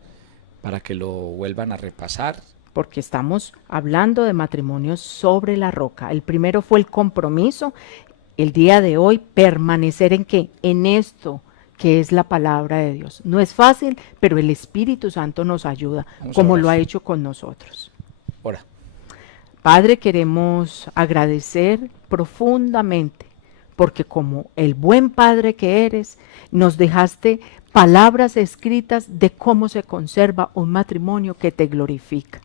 Para que lo vuelvan a repasar. Porque estamos hablando de matrimonios sobre la roca. El primero fue el compromiso. El día de hoy, permanecer en ¿qué? En esto que es la palabra de Dios. No es fácil, pero el Espíritu Santo nos ayuda, como lo ha hecho con nosotros. Ora. Padre, queremos agradecer profundamente, porque como el buen Padre que eres, nos dejaste palabras escritas de cómo se conserva un matrimonio que te glorifica.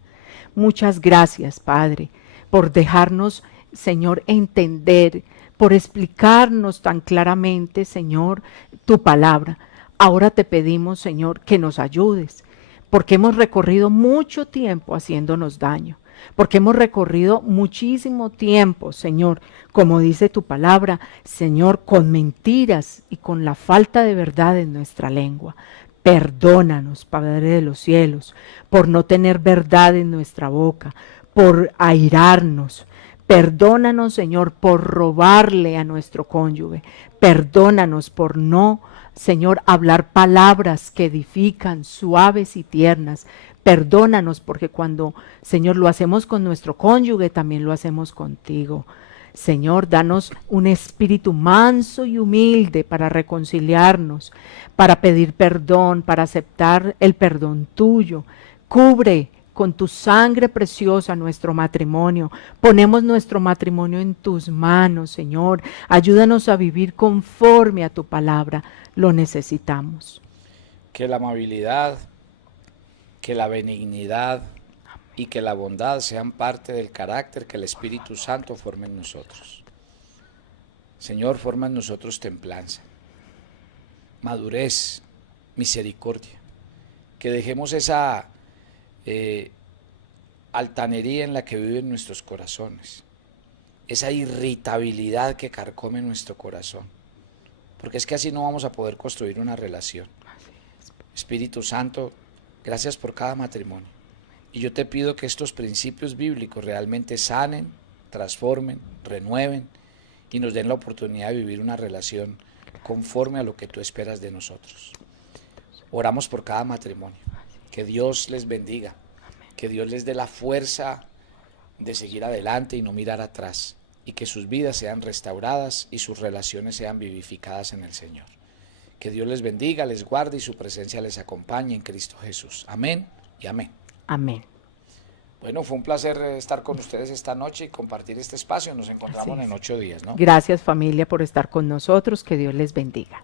Muchas gracias, Padre, por dejarnos, Señor, entender, por explicarnos tan claramente, Señor, tu palabra. Ahora te pedimos, Señor, que nos ayudes, porque hemos recorrido mucho tiempo haciéndonos daño, porque hemos recorrido muchísimo tiempo, Señor, como dice tu palabra, Señor, con mentiras y con la falta de verdad en nuestra lengua. Perdónanos, Padre de los cielos, por no tener verdad en nuestra boca, por airarnos. Perdónanos, Señor, por robarle a nuestro cónyuge. Perdónanos por no, Señor, hablar palabras que edifican, suaves y tiernas. Perdónanos porque cuando, Señor, lo hacemos con nuestro cónyuge, también lo hacemos contigo. Señor, danos un espíritu manso y humilde para reconciliarnos, para pedir perdón, para aceptar el perdón tuyo. Cubre con tu sangre preciosa nuestro matrimonio. Ponemos nuestro matrimonio en tus manos, Señor. Ayúdanos a vivir conforme a tu palabra. Lo necesitamos. Que la amabilidad, que la benignidad y que la bondad sean parte del carácter que el Espíritu Santo forme en nosotros. Señor, forma en nosotros templanza, madurez, misericordia. Que dejemos esa altanería en la que viven nuestros corazones, esa irritabilidad que carcome nuestro corazón, porque es que así no vamos a poder construir una relación. Espíritu Santo, gracias por cada matrimonio. Y yo te pido que estos principios bíblicos realmente sanen, transformen, renueven y nos den la oportunidad de vivir una relación conforme a lo que tú esperas de nosotros. Oramos por cada matrimonio. Que Dios les bendiga. Que Dios les dé la fuerza de seguir adelante y no mirar atrás. Y que sus vidas sean restauradas y sus relaciones sean vivificadas en el Señor. Que Dios les bendiga, les guarde y su presencia les acompañe en Cristo Jesús. Amén y amén. Amén. Bueno, fue un placer estar con ustedes esta noche y compartir este espacio. Nos encontramos en 8 días, ¿no? Gracias, familia, por estar con nosotros. Que Dios les bendiga.